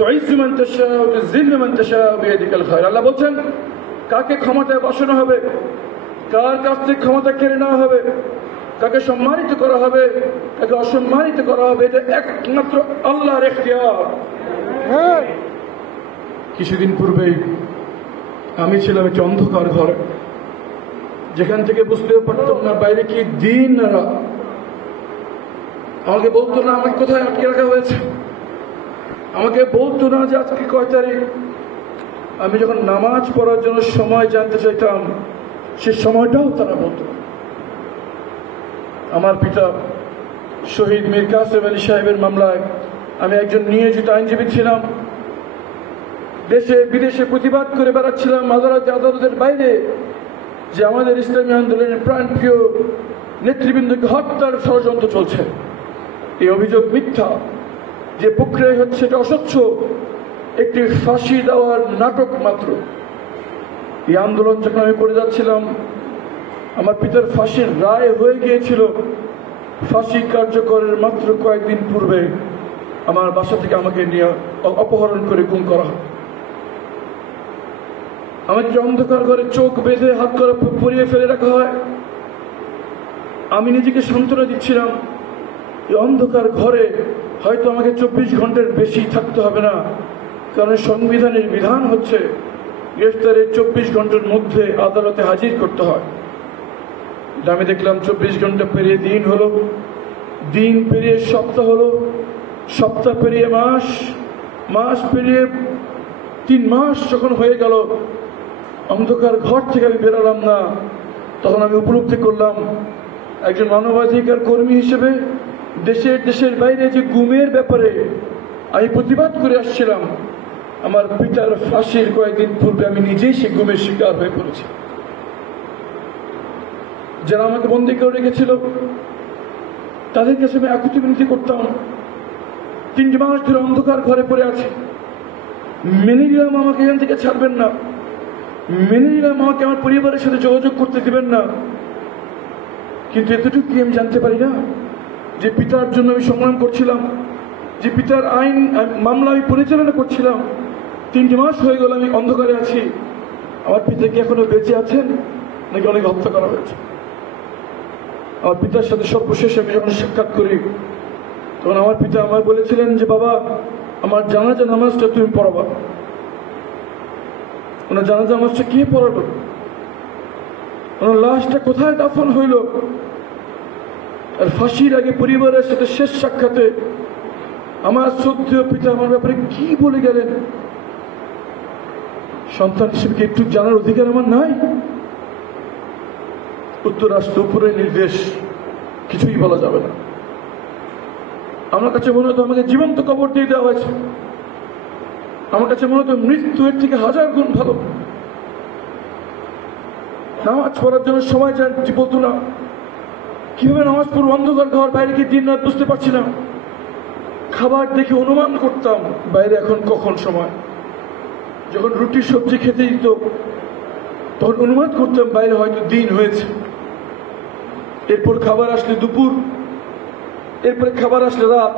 তুইজ্জু মান তাশা ওয়া তুযিল্লু মান তাশা বিয়াদিকাল খায়র। আল্লাহ বলছেন কাকে ক্ষমতায় বসানো হবে, কার কাছ থেকে ক্ষমতা কেড়ে নেওয়া হবে, কাকে সম্মানিত করা হবে, কাকে অসম্মানিত করা হবে, এটা একমাত্র আল্লাহর ইখতিয়ার। কিছুদিন পূর্বেই আমি ছিলাম একটি অন্ধকার ঘরে, যেখান থেকে বুঝতেও পারতাম না বাইরে কি দিন না রাত। আমাকে বলতো না আমাকে কোথায় আটকে রাখা হয়েছে, আমাকে বলতো না যে আজকে কয় তারিখ। আমি যখন নামাজ পড়ার জন্য সময় জানতে চাইতাম, সে সময়টাও তারা বলতো। আমার পিতা শহীদ মীর কাসেম আলী সাহেবের মামলায় আমি একজন নিয়োজিত আইনজীবী ছিলাম। দেশে বিদেশে প্রতিবাদ করে বেড়াচ্ছিলাম আদালতের বাইরে যে আমাদের ইসলামী আন্দোলনের প্রাণপ্রিয় নেতৃবৃন্দকে হত্যার ষড়যন্ত্র চলছে। এই অভিযোগ মিথ্যা, যে প্রক্রিয়া হচ্ছে এটা অস্বচ্ছ, একটি ফাঁসি দেওয়ার নাটক মাত্র। এই আন্দোলন যখন আমি করে যাচ্ছিলাম, আমার পিতার ফাঁসির রায় হয়ে গিয়েছিল। ফাঁসি কার্যকরের মাত্র কয়েকদিন পূর্বে আমার বাসা থেকে আমাকে নিয়ে অপহরণ করে গুম করা হয়। আমাকে অন্ধকার ঘরে চোখ বেঁধে হাত করা পরিয়ে ফেলে রাখা হয়। আমি নিজেকে সান্ত্বনা দিচ্ছিলাম, এই অন্ধকার ঘরে হয়তো আমাকে 24 ঘন্টার বেশি থাকতে হবে না, কারণ সংবিধানের বিধান হচ্ছে গ্রেফতারের 24 ঘন্টার মধ্যে আদালতে হাজির করতে হয়। আমি দেখলাম 24 ঘন্টা পেরিয়ে দিন হলো, দিন পেরিয়ে সপ্তাহ হলো, সপ্তাহ পেরিয়ে মাস, মাস পেরিয়ে 3 মাস যখন হয়ে গেল, অন্ধকার ঘর থেকে আমি বেরোলাম না। তখন আমি উপলব্ধি করলাম একজন মানবাধিকার কর্মী হিসেবে দেশের বাইরে যে গুমের ব্যাপারে আমি প্রতিবাদ করে আসছিলাম, আমার পিতার ফাঁসির কয়েকদিন পূর্বে আমি নিজেই সে গুমের শিকার হয়ে পড়েছি। যারা আমাকে বন্দী করে রেখেছিল তাদের কাছে আমি আকুতি বিনতি করতাম, 3 মাস ধরে অন্ধকার ঘরে পড়ে আছি, মেনে নিলাম আমাকে এখান থেকে ছাড়বেন না, মেনে নিলাম আমাকে আমার পরিবারের সাথে যোগাযোগ করতে দিবেন না। কিন্তু এতটুকু কি আমি জানতে পারি না যে পিতার জন্য আমি সংগ্রাম করছিলাম, যে পিতার আইন মামলা আমি পরিচালনা করছিলাম। 3 মাস হয়ে গেল আমি অন্ধকারে আছি। আমার পিতা কি এখনো বেঁচে আছেন নাকি অনেক হত্যা করা হয়েছে? আমার পিতার সাথে সর্বশেষ আমি যখন সাক্ষাৎ করি, তখন আমার পিতা আমায় বলেছিলেন যে বাবা, আমার জানাজা নামাজটা তুমি পড়াবা। ওনার জানাজা নামাজটা কে পড়ালো? ওনার লাশটা কোথায় দাফন হইল? আর ফাঁসির আগে পরিবারের সাথে শেষ সাক্ষাতে আমার শ্রদ্ধেয় পিতা আমার ব্যাপারে কি বলে গেলেন? সন্তান হিসেবে একটু জানার অধিকার আমার নাই? যুক্তরাষ্ট্র উপরে নির্দেশ, কিছুই বলা যাবে না। আমার কাছে মনে হতো আমাকে জীবন্ত কবর দিয়ে দেওয়া হয়েছে। আমার কাছে মনে হতো মৃত্যু এর থেকে 1000 গুণ ভালো। নামাজ পড়ার জন্য সময় বলতো না, কিভাবে নামাজ পড়ব? অন্ধকার ঘর, বাইরে কি দিন রাত বুঝতে পারছি না। খাবার দেখে অনুমান করতাম বাইরে এখন কখন সময়। যখন রুটি সবজি খেতে দিত তখন অনুমান করতাম বাইরে হয়তো দিন হয়েছে। এরপর খাবার আসলে দুপুর, এরপরে খাবার আসলে রাত।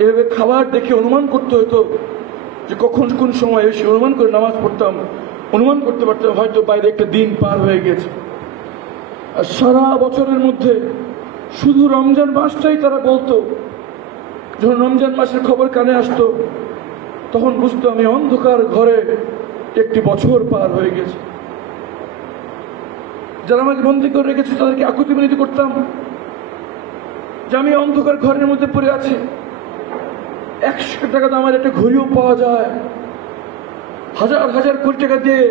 এভাবে খাবার দেখে অনুমান করতে হতো যে কখন কোন সময় এসে অনুমান করে নামাজ পড়তাম, অনুমান করতে পারতাম হয়তো বাইরে একটা দিন পার হয়ে গেছে। আর সারা বছরের মধ্যে শুধু রমজান মাসটাই তারা বলতো। যখন রমজান মাসের খবর কানে আসতো তখন বুঝতো আমি অন্ধকার ঘরে একটি বছর পার হয়ে গেছে। যারা আমাকে বন্দী করে রেখেছে তাদেরকে আকুতি মিনতি করতাম যে আমি অন্ধকার ঘরের মধ্যে পড়ে আছি। 100 টাকা দামের একটা ঘড়িও পাওয়া যায়, 1000 কোটি টাকা দিয়ে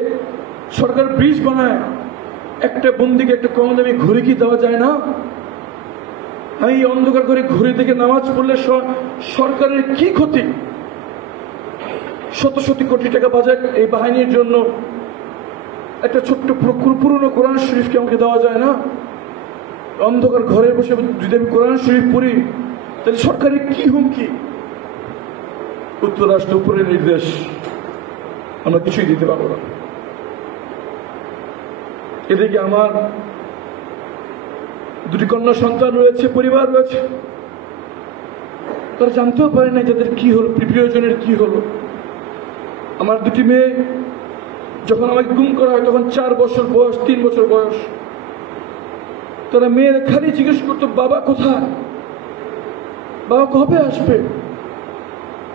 সরকার ব্রিজ বানায়, একটা বন্দীকে একটা কম দামি ঘড়ি কি দেওয়া যায় না? আমি অন্ধকার করে ঘড়ি দেখে নামাজ পড়লে সরকারের কি ক্ষতি? শত শত কোটি টাকা বাজেট এই বাহিনীর জন্য, একটা ছোট্ট পুরনো কোরআন শরীফকে আমাকে দেওয়া যায় না? অন্ধকার ঘরে বসে যদি আমি কোরআন শরীফ পড়ি তাহলে সরকারের কি হুমকি? যুক্তরাষ্ট্র উপরের নির্দেশ, আমরা কিছুই দিতে পারবো না। এদিকে আমার 2টি কন্যা সন্তান রয়েছে, পরিবার রয়েছে। তারা জানতেও পারে না তাদের কি হলো, প্রিয়জনের কি হলো। আমার দুটি মেয়ে যখন আমাকে গুম করা হয় তখন 4 বছর বয়স, 3 বছর বয়স। তারা মেয়েরা খালি জিজ্ঞেস করতো, বাবা কোথায়, বাবা কবে আসবে,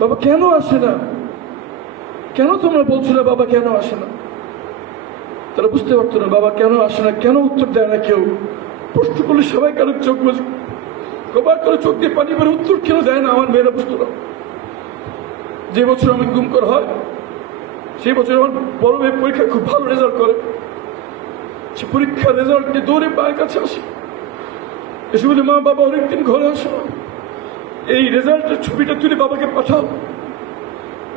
বাবা কেন আসে না, কেন তোমরা বলছো না বাবা কেন আসে না। তারা বুঝতে পারতো না বাবা কেন আসে না, কেন উত্তর দেয় না কেউ। প্রশ্ন করলে সবাই কারো চোখ কবার করে চোখ দিয়ে পানি পরে উত্তর কেন দেয় না, আমার মেয়েরা বুঝতো না। যে বছর আমি গুম করা হয় সেই বছর আমার বড় মেয়ে পরীক্ষা খুব ভালো রেজাল্ট করে। সে পরীক্ষার রেজাল্ট নিয়ে দৌড়ে মায়ের কাছে আসে, এসে বলে মা বাবা অনেকদিন ঘরে আসো, এই রেজাল্টের ছবিটা তুলে বাবাকে পাঠাও।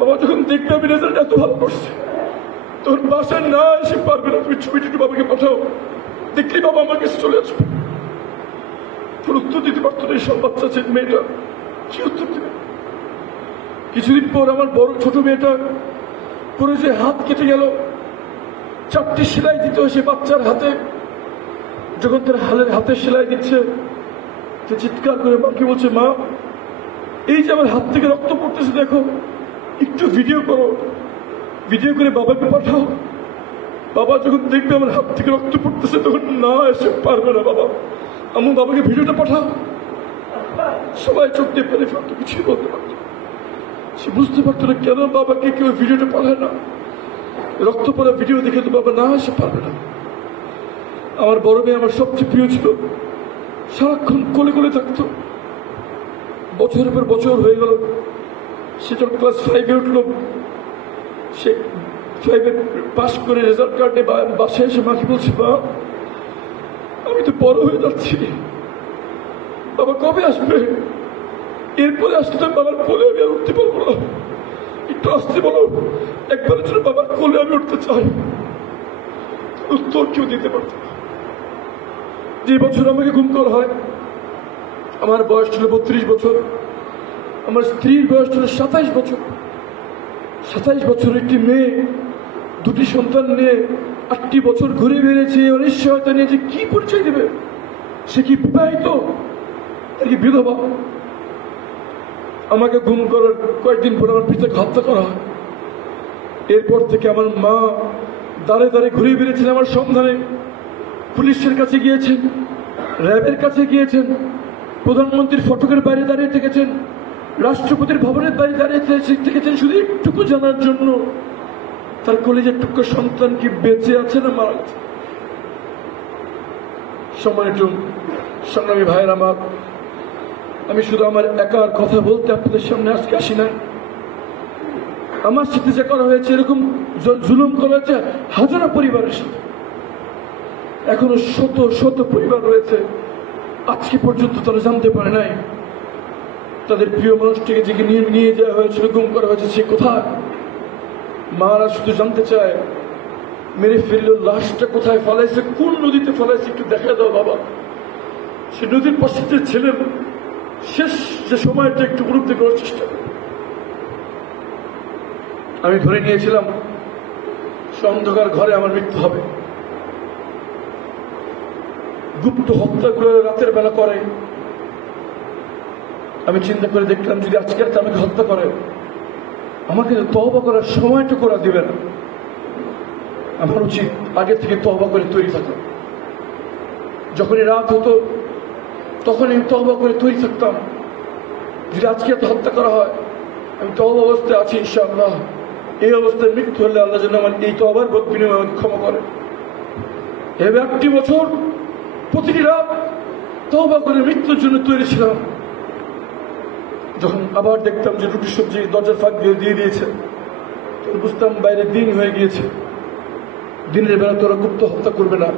বাবা যখন দেখবে আমি রেজাল্ট এত ভালো করছি তখন বাসায় না এসে পারবে না, তুমি ছবিটা একটু বাবাকে পাঠাও, দেখলেই বাবা আমার কাছে চলে আসবে। কোন উত্তর দিতে পারতো না এই সব বাচ্চা ছেলে মেয়েটা, কি উত্তর দেবে। কিছুদিন পর আমার বড় ছোট মেয়েটা পরে যে হাত কেটে গেল, 4টি সেলাই দিতে হয় সে বাচ্চার হাতে। যখন তার হাতে সেলাই দিচ্ছে সে চিৎকার করে মাকে বলছে, মা এই যে আমার হাত থেকে রক্ত পড়তেছে দেখো, একটু ভিডিও করো, ভিডিও করে বাবাকে পাঠাও। বাবা যখন দেখবে আমার হাত থেকে রক্ত পড়তেছে তখন না এসে পারবে না, বাবা আমি বাবাকে ভিডিওটা পাঠাও। সবাই চোখ দিয়ে পেরে ফেলতো, কিছুই বলতে পারত। সে বুঝতে পারতো না কেন বাবাকে কেউ ভিডিওটা পাঠায় না। রক্ত পড়া ভিডিও দেখে তো বাবা না এসে পারবে না। আমার বড় মেয়ে আমার সবচেয়ে প্রিয় ছিল, সারাক্ষণ কোলে কোলে থাকতো। বছরের পর বছর হয়ে গেল, সে যখন ক্লাস 5-এ উঠলো, সে 5-এ পাস করে রেজাল্ট কার্ডে বাসায় এসে মাকে বলছে, মা আমি তো বড় হয়ে যাচ্ছি, বাবা কবে আসবে, এরপরে আসলে তো বাবার কোলে আমি আর উঠতে পারবো না, একটু আসতে বলো, একবারের জন্য বাবার কোলে আমি উঠতে চাই। উত্তর কেউ দিতে পারত না। যে বছর আমাকে গুম করা হয় আমার বয়স ছিল 32 বছর, আমার স্ত্রীর বয়স ছিল 27 বছর। 27 বছর একটি মেয়ে, 2টি সন্তান নিয়ে 8টি বছর ঘুরে বেড়েছে অনিশ্চয়তা নিয়ে, যে কি পরিচয় দেবে। সে কি বিবাহিত নাকি বিধবা। আমাকে গুম করার কয়েকদিন পর আমার পিতাকে হত্যা করা হয়। এরপর থেকে আমার মা দাঁড়ে দাঁড়ে ঘুরে বেড়েছেন আমার সন্ধানে। পুলিশের কাছে গিয়েছেন, র্যাবের কাছে গিয়েছেন, প্রধানমন্ত্রীর ফটকের বাইরে দাঁড়িয়ে থেকেছেন, রাষ্ট্রপতির ভবনের বাইরে দাঁড়িয়ে থেকেছেন, শুধু একটুকু জানার জন্য তার কলেজের টুকু সন্তান কি বেঁচে আছে না মারা গেছে। সম্মানিত সংগ্রামী ভাইয়ের আমার, আমি শুধু আমার একার কথা বলতে আপনাদের সামনে আজকে আসি না। আমার সাথে যে করা হয়েছে, এরকম জুলুম করা হয়েছে হাজারো পরিবারের সাথে। এখনো শত শত পরিবার রয়েছে আজকে পর্যন্ত তারা জানতে পারে নাই তাদের প্রিয় মানুষটিকে যে নিয়ে যাওয়া হয়েছিল, গুম করা হয়েছে, সে কোথায়। মারা শুধু জানতে চায় মেরে ফেললো লাশটা কোথায় ফেলাইছে, কোন নদীতে ফেলাইছে, একটু দেখা দাও বাবা। সে নদীর পাশে যে ছেলের শেষ যে সময়টা একটু উপলব্ধি করার চেষ্টা করে। আমি ধরে নিয়েছিলাম সে অন্ধকার ঘরে আমার মৃত্যু হবে। গুপ্ত হত্যাগুলো রাতের বেলা করে। আমি চিন্তা করে দেখলাম যদি আজকে রাতে আমাকে হত্যা করে, আমাকে তওবা করার সময়টা করে দিবে না। আমার উচিত আগে থেকে তওবা করে তৈরি থাকা। যখনই রাত হতো তখন আমি তওবা করে তৈরি থাকতাম, যদি আজকে এত হত্যা করা হয় আমি তওবা অবস্থায় আছি ইনশাআল্লাহ। এই অবস্থায় মৃত্যু হলে আল্লাহ যেন আমার এই তওবার বিনিময়ে আমাকে ক্ষমা করে। এভাবে 8টি বছর প্রতিটি রাত তওবা করে মৃত্যুর জন্য তৈরি ছিলাম। যখন আবার দেখতাম যে রুটি সবজি দরজার ফাঁক দিয়ে দিয়েছে, তখন বুঝতাম বাইরে দিন হয়ে গিয়েছে, দিনের বেলা তোরা গুপ্ত হত্যা করবে না।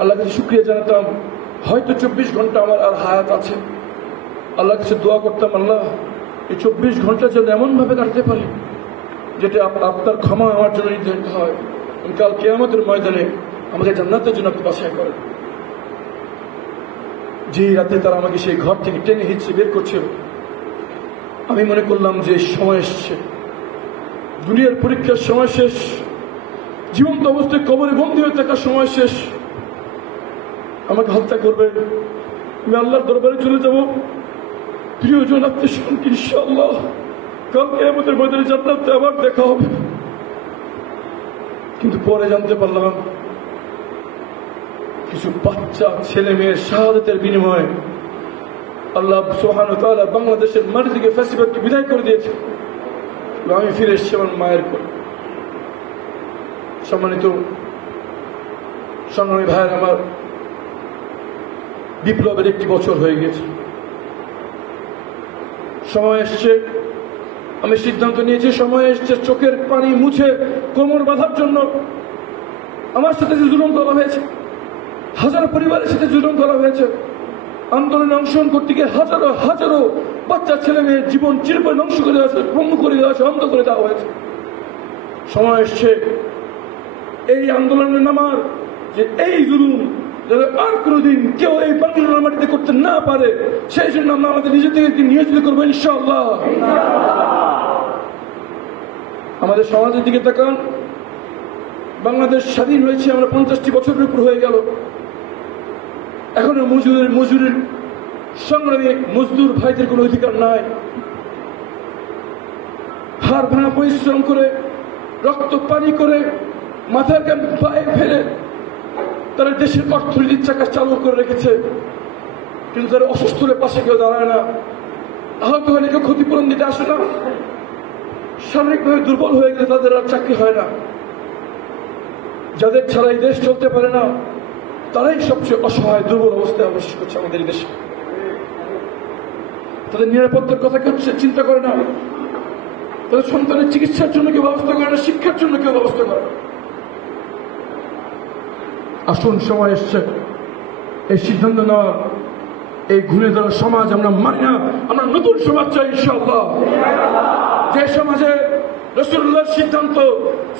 আল্লাহ কাছে শুকরিয়া জানাতাম, হয়তো 24 ঘন্টা আমার আর হায়াত আছে। আল্লাহ কাছে দোয়া করতাম, আল্লাহ এই 24 ঘন্টা যেন এমনভাবে কাটতে পারি যেটা আপনার ক্ষমা আমার জন্য নির্ধারিত হয়। কাল কিয়ামতের ময়দানে আমাকে জান্নাতের জন্য আপনি বাছাই করেন। যে রাতে তারা আমাকে সেই ঘর থেকে টেনে হিঁচড়ে বের করছিল, আমি মনে করলাম যে সময় এসছে, দুনিয়ার পরীক্ষার সময় শেষ, জীবন্ত অবস্থায় কবরে বন্দী হয়ে থাকার সময় শেষ। আমাকে হত্যা করবে, আমি আল্লাহর দরবারে চলে যাব, প্রিয়জন আত্মীয় স্বজন ইনশাআল্লাহ কালকে আমাদের ময়দানে জান্নাতে আবার দেখা হবে। কিন্তু পরে জানতে পারলাম কিছু বাচ্চা ছেলে মেয়ের শাহাদাতের বিনিময়ে আল্লাহ সুবহানাহু ওয়া তাআলা বাংলাদেশের মাটি থেকে ফ্যাসিবাদকে বিদায় করে দিয়েছে। আমি ফিরে এসেছি আমার মায়ের কোলে। সম্মানিত সংগ্রামী ভাইয়ের, আমার বিপ্লবের একটি বছর হয়ে গেছে। সময় এসছে, আমি সিদ্ধান্ত নিয়েছি সময় এসছে চোখের পানি মুছে কোমর বাঁধার জন্য। আমার সাথে যে জুলুম করা হয়েছে, হাজারো পরিবারের সাথে জুলুম করা হয়েছে, আন্দোলনে অংশগ্রহণ করতে গিয়ে হাজারো হাজারো বাচ্চা ছেলে মেয়ের জীবন চিরপরে ধ্বংস করে দেওয়া হয়েছে, পঙ্গু করে দেওয়া হয়েছে, অন্ধ করে দেওয়া হয়েছে। সময় এসছে এই আন্দোলনের নামার, যে এই জুলুম যেন আর কোনোদিন কেউ এই বাংলার মাটিতে করতে না পারে, সেই জন্য আমরা আমাদের নিজে থেকে নিয়োজিত করবো ইনশাআল্লাহ। আমাদের সমাজের দিকে তাকান, বাংলাদেশ স্বাধীন হয়েছে আমরা 50টি বছরের উপর হয়ে গেল। এখনো মজুরের সংগ্রামী মজদুর ভাইদের কোনো অধিকার নাই। হাড় ভাঙা পরিশ্রম করে, রক্ত পানি করে, মাথার ঘাম পায়ে ফেলে তারা দেশের অর্থনীতির চাকা চালু করে রেখেছে। কিন্তু তারা অসুস্থ হলে পাশে কেউ দাঁড়ায় না, আহত হলে কেউ ক্ষতিপূরণ দিতে আসে না, শারীরিকভাবে দুর্বল হয়ে গেলে তাদের আর চাকরি হয় না। যাদের ছাড়া এই দেশ চলতে পারে না, তারাই সবচেয়ে অসহায় দুর্বল অবস্থায় অবশেষ করছে আমাদের দেশে। তাদের নিরাপত্তার কথা কেউ চিন্তা করে না, তাদের সন্তানের চিকিৎসার জন্য কেউ ব্যবস্থা করে না, শিক্ষার জন্য কেউ ব্যবস্থা করে না। আসুন, সময় এসছে এই সিদ্ধান্ত নেওয়া, এই ঘুরে ধরা সমাজ আমরা মানি না, আমরা নতুন সমাজ চাই ইনশাআল্লাহ। যে সমাজে রাসূলুল্লাহর সিদ্ধান্ত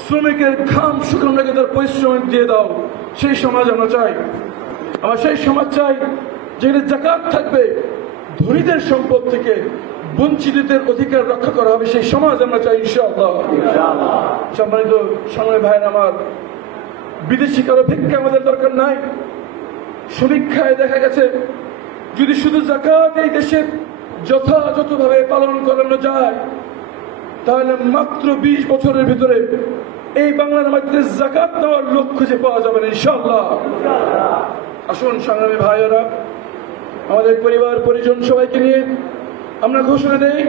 শ্রমিকের ঘাম শুকনোকে তার পরিশ্রম দিয়ে দাও, সেই সমাজ আমরা চাই। আমরা সেই সমাজ চাই যেখানে যাকাত থাকবে, ধনীদের সম্পদ থেকে বঞ্চিতদের অধিকার রক্ষা করা হবে, সেই সমাজ আমরা চাই ইনশাআল্লাহ। সম্মানিত সংগ্রামী ভাইয়েরা আমার, বিদেশি কারো ভিক্ষা আমাদের দরকার নাই। সমীক্ষায় দেখা গেছে যদি শুধু যাকাত এই দেশে যথাযথভাবে পালন করানো যায়, তাহলে মাত্র 20 বছরের ভিতরে এই বাংলার মধ্যে যাকাত নেওয়ার লোক খুঁজে পাওয়া যাবে না ইনশাআল্লাহ। আসুন সংগ্রামী ভাইয়েরা, আমাদের পরিবার পরিজন সবাইকে নিয়ে আমরা ঘোষণা দেই,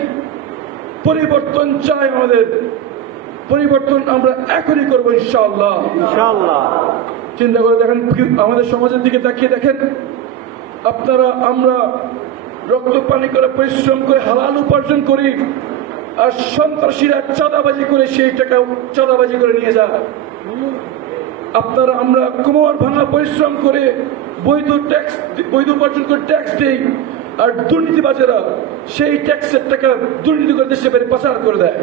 পরিবর্তন চাই আমাদের। পরিবর্তন আমরা এখনই করবো ইনশাআল্লাহ। চিন্তা করে দেখেন, আমাদের সমাজের দিকে তাকিয়ে দেখেন, আপনারা আমরা রক্ত পানি করে পরিশ্রম করে হালাল উপার্জন করি, আর সন্ত্রাসীরা চাঁদাবাজি করে সেই টাকা চাঁদাবাজি করে নিয়ে যায়। আপনারা আমরা কোমর ভাঙা পরিশ্রম করে বৈধ উপার্জন করে ট্যাক্স দেই, আর দুর্নীতিবাজেরা সেই ট্যাক্সের টাকা দুর্নীতি করে দেশে বাইরে পাচার করে দেয়।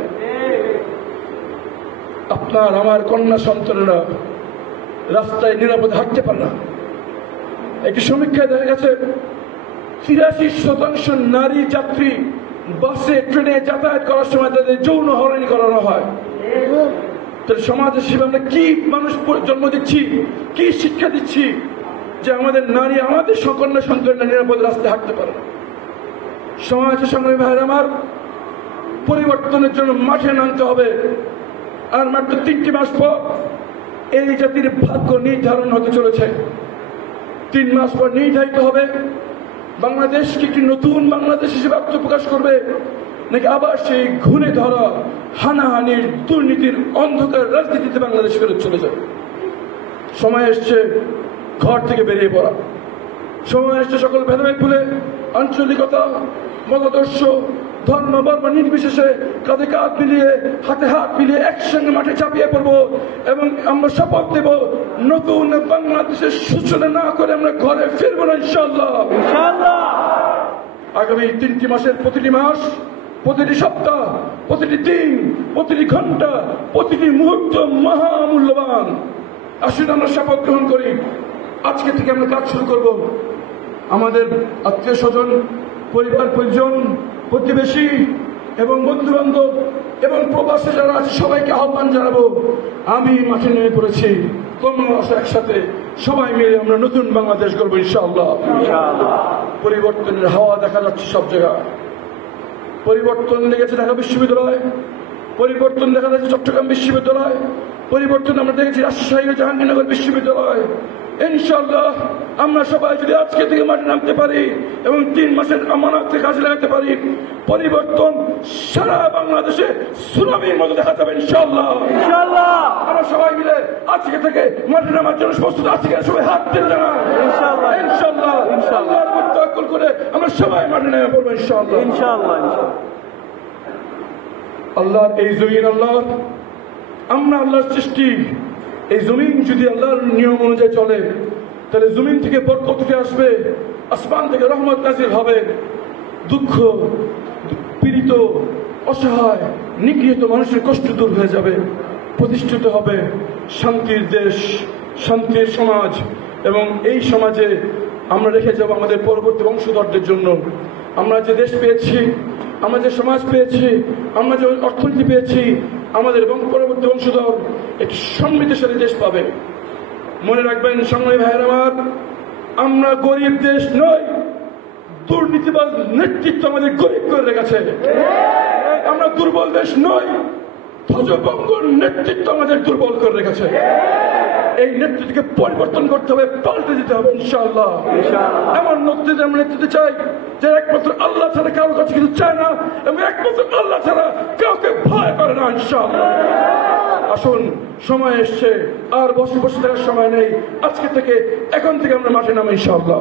আপনার আমার কন্যা সন্তানেরা রাস্তায় নিরাপদে হাঁটতে পারে না। একটি সমীক্ষায় দেখা গেছে 83% নারী যাত্রী বাসে ট্রেনে যাতায়াত করার সময় তাদের যৌন হয়রানি করানো হয়। তাহলে সমাজ হিসেবে আমরা কি মানুষ জন্ম দিচ্ছি, কি শিক্ষা দিচ্ছি যে আমাদের নারী, আমাদের কন্যা সন্তানরা নিরাপদ রাস্তায় হাঁটতে পারে না? সমাজের সংগ্রামী ভাইয়ের আমার, পরিবর্তনের জন্য মাঠে নামতে হবে। আর মাত্র 3টি মাস পর এই জাতির ভাগ্য নির্ধারণ হতে চলেছে। 3 মাস পর নির্ধারিত হবে বাংলাদেশকে একটি নতুন বাংলাদেশ হিসেবে আত্মপ্রকাশ করবে, নাকি আবার সেই ঘুরে ধরা হানাহানির দুর্নীতির অন্ধকার রাজনীতিতে বাংলাদেশ ফেরত চলে যাবে। সময় এসছে ঘর থেকে বেরিয়ে পড়া। সময় এসছে সকল ভেদাভেদ ভুলে আঞ্চলিকতা, মতাদর্শ, ধর্ম বর্ণ নির্বিশেষে কাঁধে কাঁধ মিলিয়ে, হাতে হাত মিলিয়ে একসঙ্গে মাঠে চাপিয়ে পড়বো এবং আমরা শপথ দেব, নতুন বাংলাদেশের সূচনা না করে আমরা ঘরে ফিরবো না ইনশাআল্লাহ। আগামী 3টি মাসের প্রতিটি মাস, প্রতিটি সপ্তাহ, প্রতিটি দিন, প্রতিটি ঘন্টা, প্রতিটি মুহূর্ত মহামূল্যবান। আসুন আমরা শপথ গ্রহণ করি, আজকে থেকে আমরা কাজ শুরু করব। আমাদের আত্মীয় স্বজন, পরিবার পরিজন, প্রতিবেশী এবং বন্ধু বান্ধব এবং প্রবাসে যারা আছে সবাইকে আহ্বান জানাবো, আমি মাঠে নেমে পড়েছি, তোমরা একসাথে সবাই মিলে আমরা নতুন বাংলাদেশ গড়বো ইনশাআল্লাহ। পরিবর্তনের হাওয়া দেখা যাচ্ছে সব জায়গায়। পরিবর্তন লেগেছে ঢাকা বিশ্ববিদ্যালয়, পরিবর্তন দেখা যাচ্ছে চট্টগ্রাম বিশ্ববিদ্যালয়, পরিবর্তন আমরা দেখেছি রাজশাহী ও জাহাঙ্গীরনগর বিশ্ববিদ্যালয়। ইনশাআল্লাহ আমরা সবাই যদি আজকে থেকে মাঠে নামতে পারি এবং 3 মাসের আমানতকে কাজে লাগাতে পারি, পরিবর্তন সারা বাংলাদেশে সুনামির মতো দেখা যাবে ইনশাআল্লাহ। আমরা সবাই মিলে আজকে থেকে মাঠে নামার জন্য প্রস্তুত আছি, সবাই হাত তুলে জানান ইনশাআল্লাহ। আল্লাহর উপর তাওয়াক্কুল করে আমরা সবাই মাঠে নেমে পড়বো ইনশাআল্লাহ। আল্লাহর এই জমিন আল্লাহর, আমরা আল্লাহর সৃষ্টি। এই জমিন যদি আল্লাহর নিয়ম অনুযায়ী চলে তাহলে জমিন থেকে বরকত উঠে আসবে, আসমান থেকে রহমত নাজিল হবে, দুঃখ পীড়িত অসহায় নিগৃহীত মানুষের কষ্ট দূর হয়ে যাবে, প্রতিষ্ঠিত হবে শান্তির দেশ, শান্তির সমাজ। এবং এই সমাজে আমরা রেখে যাব আমাদের পরবর্তী বংশধরদের জন্য। আমরা যে দেশ পেয়েছি, আমরা যে সমাজ পেয়েছি, আমরা যে অর্থনীতি পেয়েছি, আমাদের পরবর্তী বংশধর একটি সমৃদ্ধশালী দেশ পাবে। মনে রাখবেন সংগ্রামী ভাইয়েরা আমার, আমরা গরিব দেশ নই, দুর্নীতিবাজ নেতৃত্ব আমাদের গরিব করে রেখেছে। আমরা দুর্বল দেশ নই, ধ্বজভঙ্গ নেতৃত্ব আমাদের দুর্বল করে রেখেছে। এই নেতৃত্বকে পরিবর্তন করতে হবে, পাল্টে দিতে হবে ইনশাআল্লাহ। এমন নেতৃত্ব আমরা নেতৃত্ব চাই যে একমাত্র আল্লাহ ছাড়া কারোর কাছে কিছু চায় না এবং একমাত্র আল্লাহ ছাড়া কাউকে ভয় করে না ইনশাআল্লাহ। আসুন, সময় এসছে, আর বসে বসে থাকার সময় নেই। আজকে থেকে এখন থেকে আমরা মাঠে নামে ইনশাআল্লাহ।